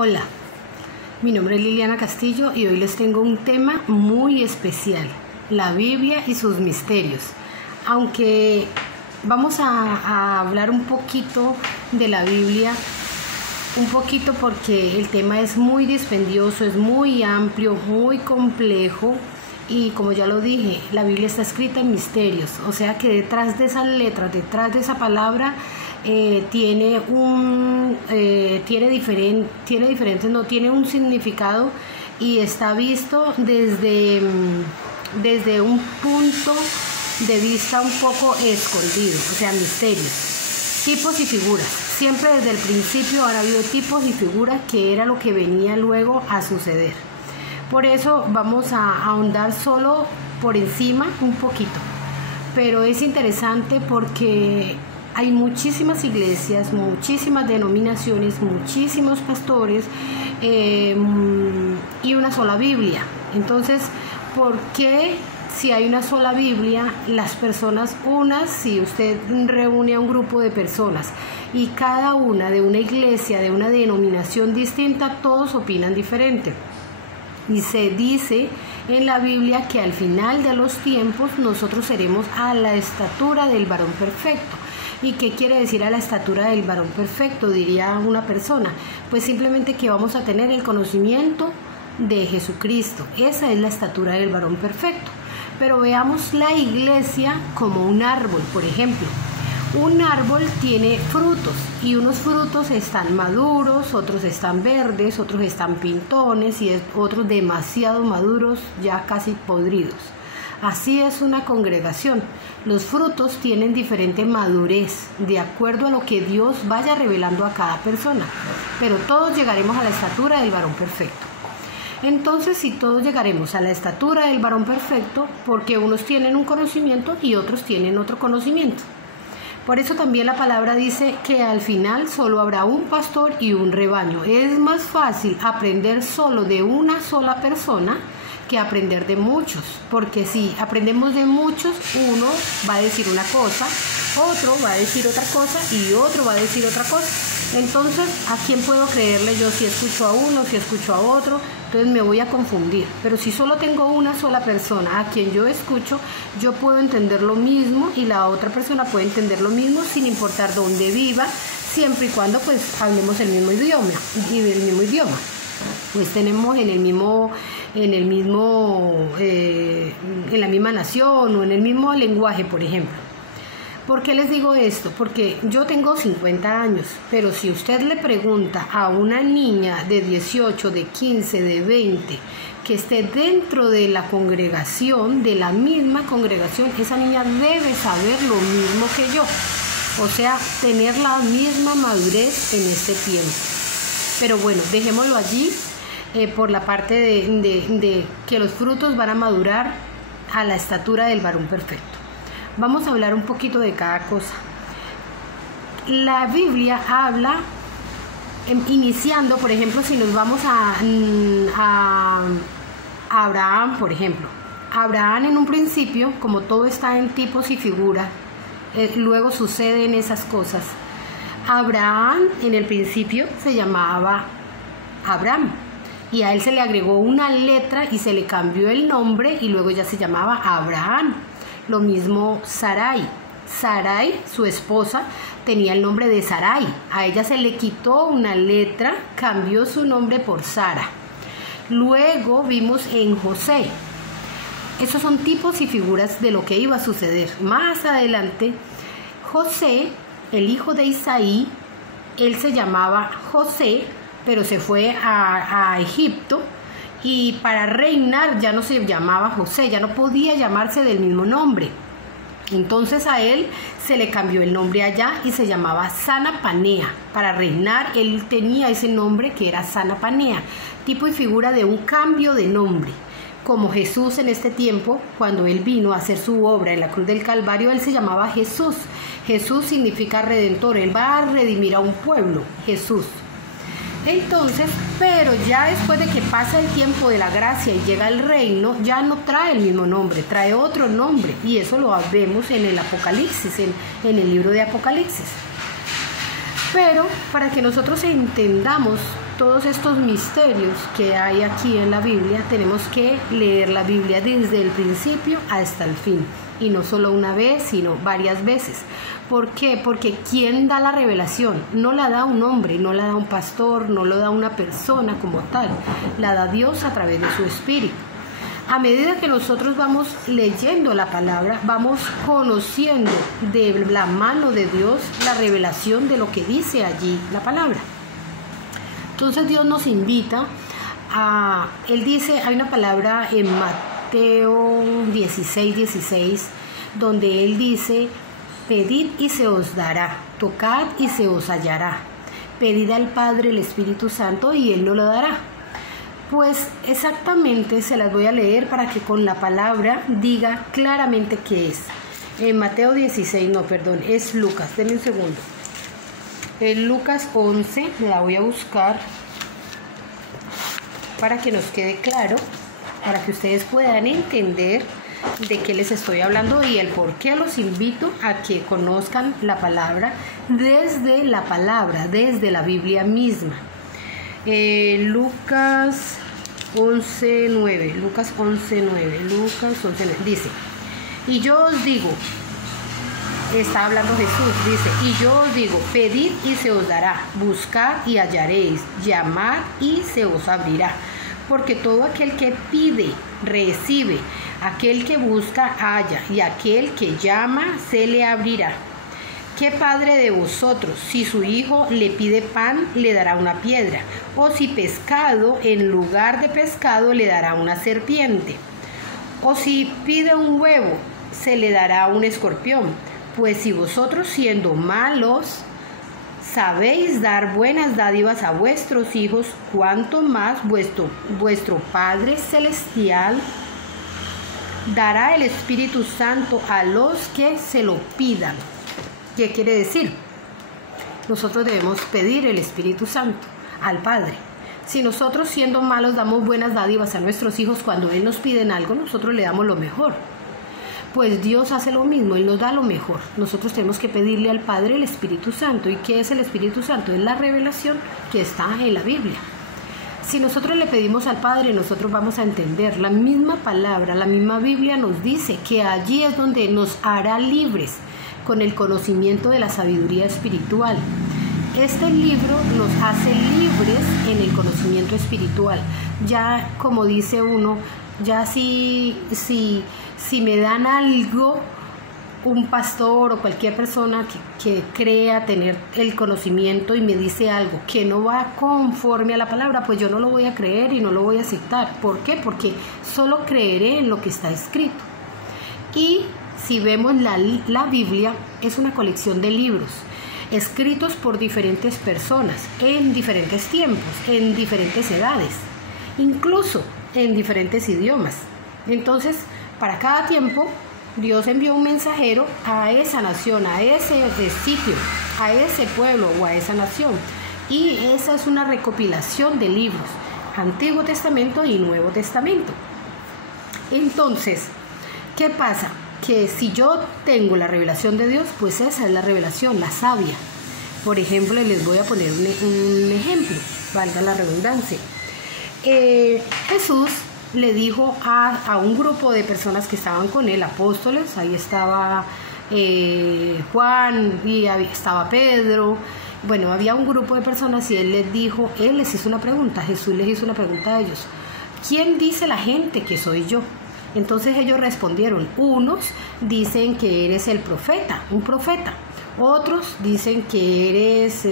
Hola, mi nombre es Liliana Castillo y hoy les tengo un tema muy especial, la Biblia y sus misterios. Aunque vamos a hablar un poquito de la Biblia, un poquito porque el tema es muy dispendioso, es muy amplio, muy complejo y como ya lo dije, la Biblia está escrita en misterios, o sea que detrás de esas letras, detrás de esa palabra tiene un significado y está visto desde un punto de vista un poco escondido, o sea, misterios, tipos y figuras. Siempre desde el principio han habido tipos y figuras que era lo que venía luego a suceder. Por eso vamos a ahondar solo por encima un poquito, pero es interesante porque hay muchísimas iglesias, muchísimas denominaciones, muchísimos pastores y una sola Biblia. Entonces, ¿por qué si hay una sola Biblia, las personas, si usted reúne a un grupo de personas y cada una de una iglesia, de una denominación distinta, todos opinan diferente? Y se dice en la Biblia que al final de los tiempos nosotros seremos a la estatura del varón perfecto. ¿Y qué quiere decir a la estatura del varón perfecto? Diría una persona. Pues simplemente que vamos a tener el conocimiento de Jesucristo. Esa es la estatura del varón perfecto. Pero veamos la iglesia como un árbol, por ejemplo. Un árbol tiene frutos y unos frutos están maduros, otros están verdes, otros están pintones y otros demasiado maduros, ya casi podridos. Así es una congregación. Los frutos tienen diferente madurez de acuerdo a lo que Dios vaya revelando a cada persona, pero todos llegaremos a la estatura del varón perfecto. Entonces, si todos llegaremos a la estatura del varón perfecto, porque unos tienen un conocimiento y otros tienen otro conocimiento. Por eso también la palabra dice que al final solo habrá un pastor y un rebaño. Es más fácil aprender solo de una sola persona que aprender de muchos, porque si aprendemos de muchos, uno va a decir una cosa, otro va a decir otra cosa y otro va a decir otra cosa. Entonces, ¿a quién puedo creerle yo si escucho a uno, si escucho a otro? Entonces me voy a confundir. Pero si solo tengo una sola persona a quien yo escucho, yo puedo entender lo mismo y la otra persona puede entender lo mismo sin importar dónde viva, siempre y cuando pues hablemos el mismo idioma y el mismo idioma. Pues tenemos en la misma nación o en el mismo lenguaje, por ejemplo. ¿Por qué les digo esto? Porque yo tengo 50 años, pero si usted le pregunta a una niña de 18, de 15, de 20, que esté dentro de la congregación, de la misma congregación, esa niña debe saber lo mismo que yo. O sea, tener la misma madurez en este tiempo. Pero bueno, dejémoslo allí por la parte de que los frutos van a madurar a la estatura del varón perfecto. Vamos a hablar un poquito de cada cosa. La Biblia habla, iniciando, por ejemplo, si nos vamos a Abraham, por ejemplo. Abraham en un principio, como todo está en tipos y figuras, luego suceden esas cosas. Abraham en el principio se llamaba Abram y a él se le agregó una letra y se le cambió el nombre y luego ya se llamaba Abraham. Lo mismo Sarai. Sarai, su esposa, tenía el nombre de Sarai. A ella se le quitó una letra, cambió su nombre por Sara. Luego vimos en José. Esos son tipos y figuras de lo que iba a suceder. Más adelante, José, el hijo de Isaí, él se llamaba José, pero se fue a Egipto y para reinar ya no se llamaba José, ya no podía llamarse del mismo nombre. Entonces a él se le cambió el nombre allá y se llamaba Sanapanea. Para reinar él tenía ese nombre que era Sanapanea, tipo y figura de un cambio de nombre. Como Jesús en este tiempo, cuando él vino a hacer su obra en la cruz del Calvario, él se llamaba Jesús. Jesús significa redentor, él va a redimir a un pueblo, Jesús. Entonces, pero ya después de que pasa el tiempo de la gracia y llega el reino, ya no trae el mismo nombre, trae otro nombre. Y eso lo vemos en el Apocalipsis, en el libro de Apocalipsis. Pero para que nosotros entendamos todos estos misterios que hay aquí en la Biblia, tenemos que leer la Biblia desde el principio hasta el fin. Y no solo una vez, sino varias veces. ¿Por qué? Porque ¿quién da la revelación? No la da un hombre, no la da un pastor, no lo da una persona como tal. La da Dios a través de su Espíritu. A medida que nosotros vamos leyendo la palabra, vamos conociendo de la mano de Dios la revelación de lo que dice allí la palabra. Entonces Dios nos invita a... Él dice, hay una palabra en Mateo 16:16, donde Él dice: pedid y se os dará, tocad y se os hallará, pedid al Padre el Espíritu Santo y Él no lo dará. Pues exactamente se las voy a leer para que con la palabra diga claramente qué es. En Mateo 16, es Lucas, denme un segundo. En Lucas 11, la voy a buscar para que nos quede claro, para que ustedes puedan entender de qué les estoy hablando y el por qué los invito a que conozcan la palabra, desde la Biblia misma. Lucas 11:9 dice: y yo os digo, está hablando Jesús, dice: y yo os digo, pedid y se os dará, buscad y hallaréis, llamad y se os abrirá. Porque todo aquel que pide, recibe, aquel que busca, halla, y aquel que llama, se le abrirá. ¿Qué padre de vosotros, si su hijo le pide pan, le dará una piedra? O si pescado, en lugar de pescado, le dará una serpiente? O si pide un huevo, se le dará un escorpión. Pues si vosotros, siendo malos, sabéis dar buenas dádivas a vuestros hijos, cuánto más vuestro Padre Celestial dará el Espíritu Santo a los que se lo pidan. ¿Qué quiere decir? Nosotros debemos pedir el Espíritu Santo al Padre. Si nosotros, siendo malos, damos buenas dádivas a nuestros hijos, cuando Él nos piden algo, nosotros le damos lo mejor. Pues Dios hace lo mismo, Él nos da lo mejor. Nosotros tenemos que pedirle al Padre el Espíritu Santo. ¿Y qué es el Espíritu Santo? Es la revelación que está en la Biblia. Si nosotros le pedimos al Padre, nosotros vamos a entender la misma palabra, la misma Biblia nos dice que allí es donde nos hará libres con el conocimiento de la sabiduría espiritual. Este libro nos hace libres en el conocimiento espiritual. Ya, como dice uno, ya si me dan algo, un pastor o cualquier persona que crea tener el conocimiento y me dice algo que no va conforme a la palabra, pues yo no lo voy a creer y no lo voy a aceptar. ¿Por qué? Porque solo creeré en lo que está escrito. Y si vemos la Biblia, es una colección de libros escritos por diferentes personas en diferentes tiempos, en diferentes edades, incluso en diferentes idiomas. Entonces, para cada tiempo, Dios envió un mensajero a esa nación, a ese sitio, a ese pueblo o a esa nación. Y esa es una recopilación de libros, Antiguo Testamento y Nuevo Testamento. Entonces, ¿qué pasa? Que si yo tengo la revelación de Dios, pues esa es la revelación, la sabia. Por ejemplo, les voy a poner un ejemplo, valga la redundancia. Jesús le dijo a un grupo de personas que estaban con él, apóstoles, ahí estaba Juan y estaba Pedro, bueno, había un grupo de personas y él les hizo una pregunta, Jesús les hizo una pregunta a ellos: ¿quién dice la gente que soy yo? Entonces ellos respondieron: unos dicen que eres el profeta, un profeta, otros dicen que eres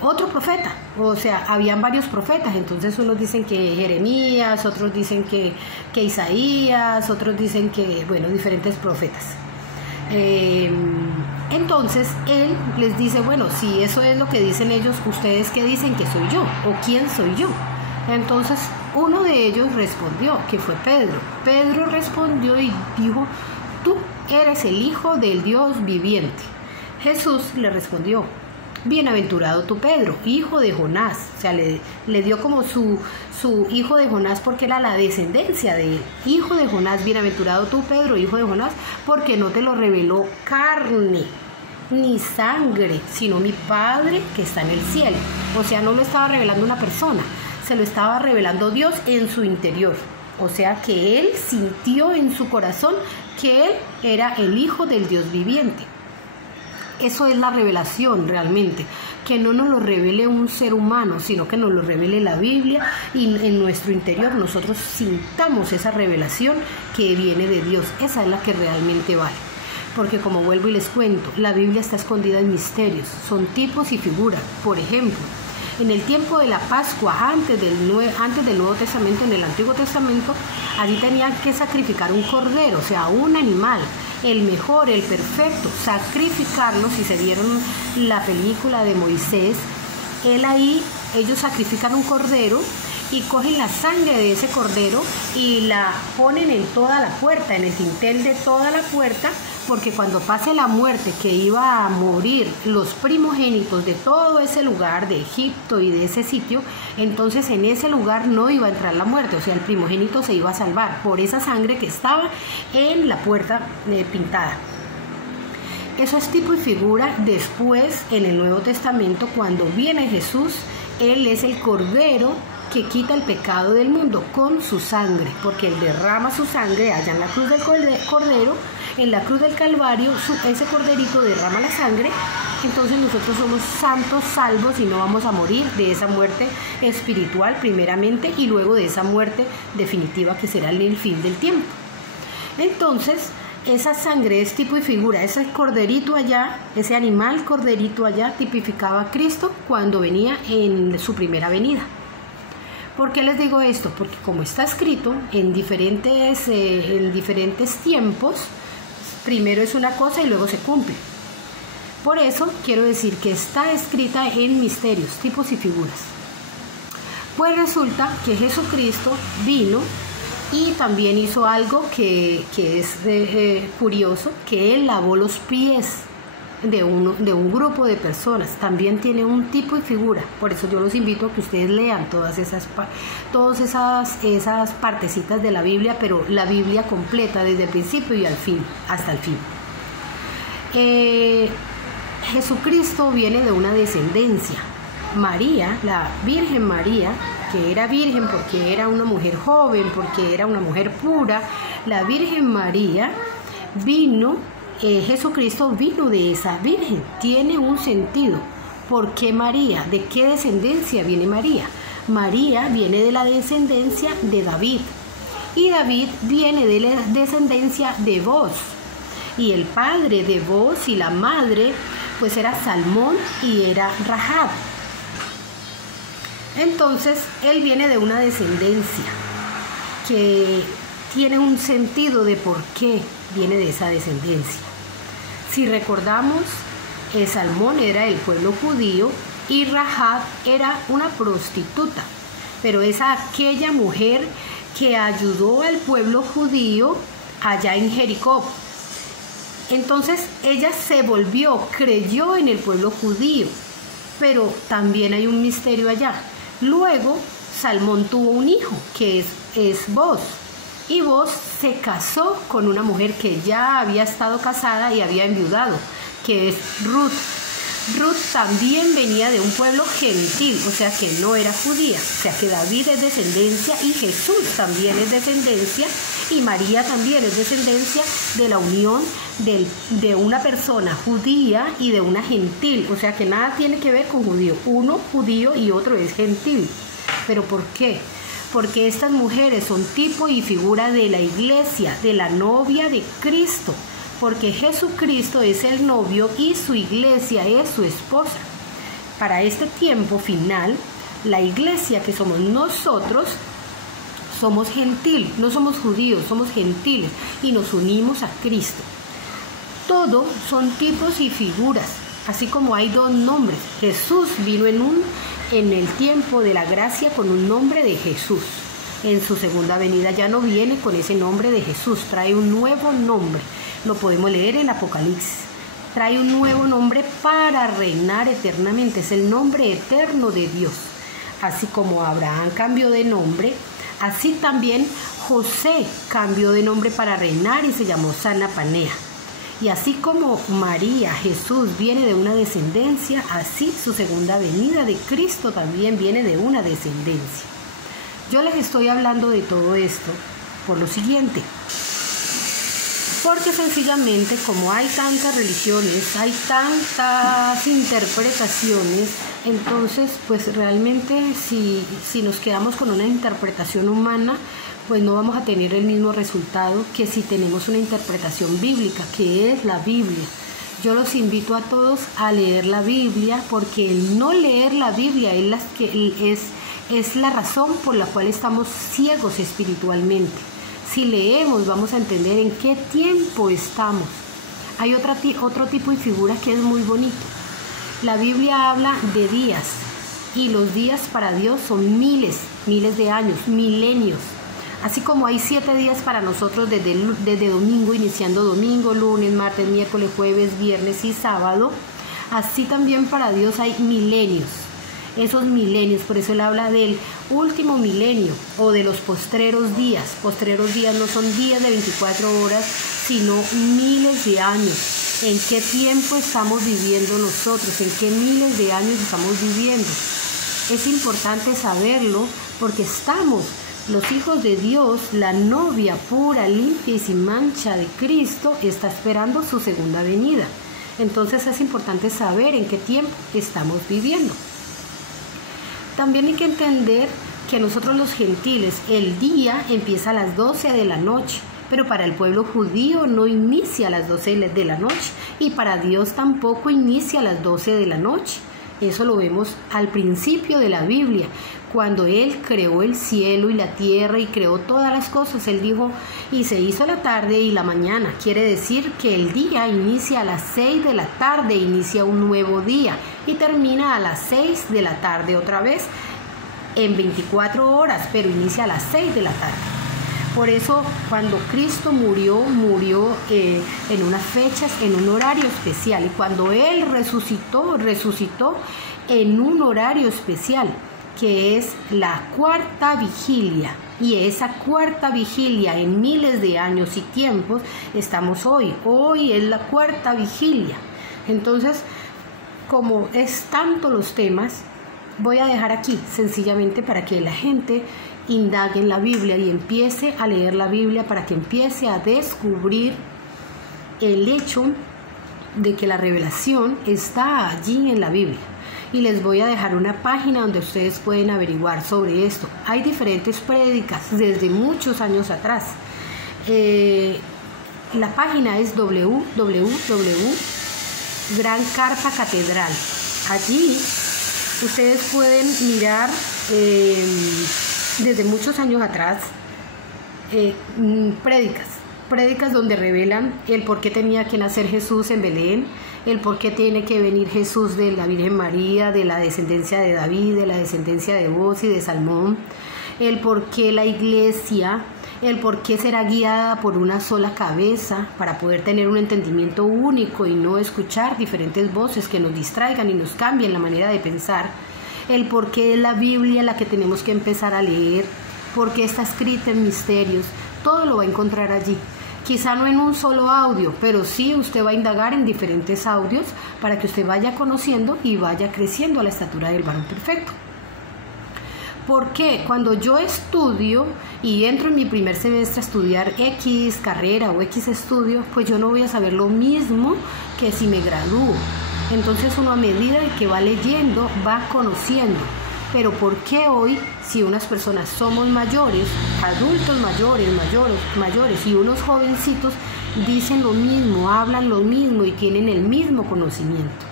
otro profeta, o sea, habían varios profetas. Entonces unos dicen que Jeremías, otros dicen que Isaías, otros dicen que, bueno, diferentes profetas. Entonces él les dice: bueno, si eso es lo que dicen ellos, ¿ustedes qué dicen que soy yo? ¿O quién soy yo? Entonces uno de ellos respondió, que fue Pedro. Pedro respondió y dijo: tú eres el Hijo del Dios viviente. Jesús le respondió: bienaventurado tú, Pedro, hijo de Jonás. O sea, le dio como su hijo de Jonás, porque era la descendencia de él. Hijo de Jonás, bienaventurado tú, Pedro, hijo de Jonás, porque no te lo reveló carne ni sangre, sino mi Padre que está en el cielo. O sea, no lo estaba revelando una persona, se lo estaba revelando Dios en su interior. O sea que él sintió en su corazón que él era el Hijo del Dios viviente. Eso es la revelación realmente, que no nos lo revele un ser humano, sino que nos lo revele la Biblia y en nuestro interior nosotros sintamos esa revelación que viene de Dios. Esa es la que realmente vale. Porque como vuelvo y les cuento, la Biblia está escondida en misterios, son tipos y figuras. Por ejemplo, en el tiempo de la Pascua, antes del Nuevo Testamento, en el Antiguo Testamento, allí tenían que sacrificar un cordero, o sea, un animal, el mejor, el perfecto, sacrificarlo. Si se vieron la película de Moisés, ellos sacrifican un cordero y cogen la sangre de ese cordero y la ponen en toda la puerta, en el dintel de toda la puerta, porque cuando pase la muerte, que iba a morir los primogénitos de todo ese lugar, de Egipto y de ese sitio, entonces en ese lugar no iba a entrar la muerte, o sea, el primogénito se iba a salvar por esa sangre que estaba en la puerta pintada. Eso es tipo y figura. Después, en el Nuevo Testamento, cuando viene Jesús, Él es el Cordero que quita el pecado del mundo con su sangre, porque Él derrama su sangre allá en la cruz del Cordero, en la cruz del Calvario, ese corderito derrama la sangre. Entonces nosotros somos santos, salvos y no vamos a morir de esa muerte espiritual primeramente y luego de esa muerte definitiva que será el fin del tiempo. Entonces esa sangre es tipo y figura. Ese corderito allá, ese animal corderito allá tipificaba a Cristo cuando venía en su primera venida. ¿Por qué les digo esto? Porque como está escrito en diferentes tiempos, primero es una cosa y luego se cumple. Por eso quiero decir que está escrita en misterios, tipos y figuras. Pues resulta que Jesucristo vino y también hizo algo que es curioso, que Él lavó los pies de un grupo de personas. También tiene un tipo y figura. Por eso yo los invito a que ustedes lean todas esas partecitas de la Biblia, pero la Biblia completa desde el principio y hasta el fin. Jesucristo viene de una descendencia. María, la Virgen María, que era virgen porque era una mujer joven, porque era una mujer pura, la Virgen María Jesucristo vino de esa virgen. Tiene un sentido. ¿Por qué María? ¿De qué descendencia viene María? María viene de la descendencia de David. Y David viene de la descendencia de Booz. Y el padre de Booz y la madre, pues era Salmón y era Rahab. Entonces, él viene de una descendencia que tiene un sentido de por qué viene de esa descendencia. Si recordamos, Salmón era del pueblo judío y Rahab era una prostituta, pero es aquella mujer que ayudó al pueblo judío allá en Jericó. Entonces ella creyó en el pueblo judío, pero también hay un misterio allá. Luego Salmón tuvo un hijo que es Booz. Y Booz se casó con una mujer que ya había estado casada y había enviudado, que es Ruth. Ruth también venía de un pueblo gentil, o sea que no era judía. O sea que David es descendencia y Jesús también es descendencia y María también es descendencia de la unión de una persona judía y de una gentil. O sea que nada tiene que ver con judío. Uno judío y otro es gentil. ¿Pero por qué? Porque estas mujeres son tipo y figura de la iglesia, de la novia de Cristo, porque Jesucristo es el novio y su iglesia es su esposa. Para este tiempo final, la iglesia que somos nosotros, somos gentil, no somos judíos, somos gentiles y nos unimos a Cristo. Todo son tipos y figuras, así como hay dos nombres. Jesús vino en el tiempo de la gracia con un nombre de Jesús. En su segunda venida ya no viene con ese nombre de Jesús, trae un nuevo nombre. Lo podemos leer en Apocalipsis. Trae un nuevo nombre para reinar eternamente. Es el nombre eterno de Dios. Así como Abraham cambió de nombre, así también José cambió de nombre para reinar y se llamó Sana Panea. Y así como María, Jesús, viene de una descendencia, así su segunda venida de Cristo también viene de una descendencia. Yo les estoy hablando de todo esto por lo siguiente. Porque sencillamente, como hay tantas religiones, hay tantas interpretaciones, entonces pues realmente si nos quedamos con una interpretación humana, pues no vamos a tener el mismo resultado que si tenemos una interpretación bíblica, que es la Biblia. Yo los invito a todos a leer la Biblia, porque el no leer la Biblia es la razón por la cual estamos ciegos espiritualmente. Si leemos, vamos a entender en qué tiempo estamos. Hay otro tipo de figura que es muy bonito. La Biblia habla de días, y los días para Dios son miles de años, milenios. Así como hay 7 días para nosotros desde domingo, iniciando domingo, lunes, martes, miércoles, jueves, viernes y sábado, así también para Dios hay milenios. Esos milenios, por eso él habla del último milenio o de los postreros días. Postreros días no son días de 24 horas, sino miles de años. ¿En qué tiempo estamos viviendo nosotros? ¿En qué miles de años estamos viviendo? Es importante saberlo, porque estamos, los hijos de Dios, la novia pura, limpia y sin mancha de Cristo, está esperando su segunda venida. Entonces es importante saber en qué tiempo estamos viviendo. También hay que entender que nosotros los gentiles, el día empieza a las 12 de la noche, pero para el pueblo judío no inicia a las 12 de la noche, y para Dios tampoco inicia a las 12 de la noche. Eso lo vemos al principio de la Biblia, cuando Él creó el cielo y la tierra y creó todas las cosas. Él dijo, y se hizo la tarde y la mañana. Quiere decir que el día inicia a las 6 de la tarde, inicia un nuevo día, y termina a las 6 de la tarde otra vez, en 24 horas, pero inicia a las 6 de la tarde. Por eso cuando Cristo murió en unas fechas, en un horario especial, y cuando Él resucitó en un horario especial, que es la cuarta vigilia. Y esa cuarta vigilia, en miles de años y tiempos, estamos hoy. Hoy es la cuarta vigilia. Entonces, como es tanto los temas, voy a dejar aquí sencillamente para que la gente indague en la Biblia y empiece a leer la Biblia, para que empiece a descubrir el hecho de que la revelación está allí en la Biblia. Y les voy a dejar una página donde ustedes pueden averiguar sobre esto. Hay diferentes prédicas desde muchos años atrás. La página es www.Gran Carpa Catedral. Allí ustedes pueden mirar desde muchos años atrás prédicas donde revelan el por qué tenía que nacer Jesús en Belén, el por qué tiene que venir Jesús de la Virgen María, de la descendencia de David, de la descendencia de Boaz y de Salmón, el por qué la iglesia, el por qué será guiada por una sola cabeza, para poder tener un entendimiento único y no escuchar diferentes voces que nos distraigan y nos cambien la manera de pensar, el por qué es la Biblia la que tenemos que empezar a leer, por qué está escrita en misterios. Todo lo va a encontrar allí. Quizá no en un solo audio, pero sí usted va a indagar en diferentes audios para que usted vaya conociendo y vaya creciendo a la estatura del varón perfecto. Porque cuando yo estudio y entro en mi primer semestre a estudiar X carrera o X estudio, pues yo no voy a saber lo mismo que si me gradúo. Entonces uno, a medida de que va leyendo, va conociendo. Pero ¿por qué hoy, si unas personas somos mayores, adultos mayores y unos jovencitos dicen lo mismo, hablan lo mismo y tienen el mismo conocimiento?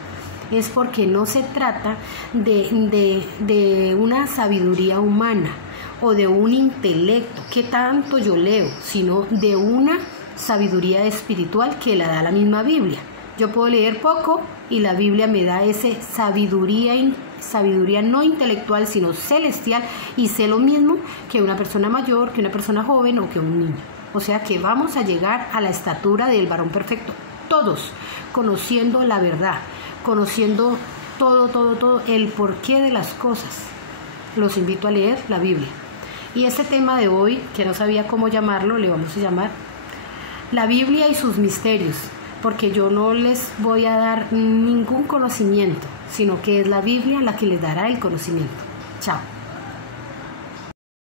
Es porque no se trata de una sabiduría humana o de un intelecto, que tanto yo leo, sino de una sabiduría espiritual que la da la misma Biblia. Yo puedo leer poco y la Biblia me da esa sabiduría no intelectual, sino celestial, y sé lo mismo que una persona mayor, que una persona joven o que un niño. O sea que vamos a llegar a la estatura del varón perfecto, todos, conociendo la verdad, conociendo todo, el porqué de las cosas. Los invito a leer la Biblia. Y este tema de hoy, que no sabía cómo llamarlo, le vamos a llamar la Biblia y sus misterios. porque yo no les voy a dar ningún conocimiento, sino que es la Biblia la que les dará el conocimiento. Chao.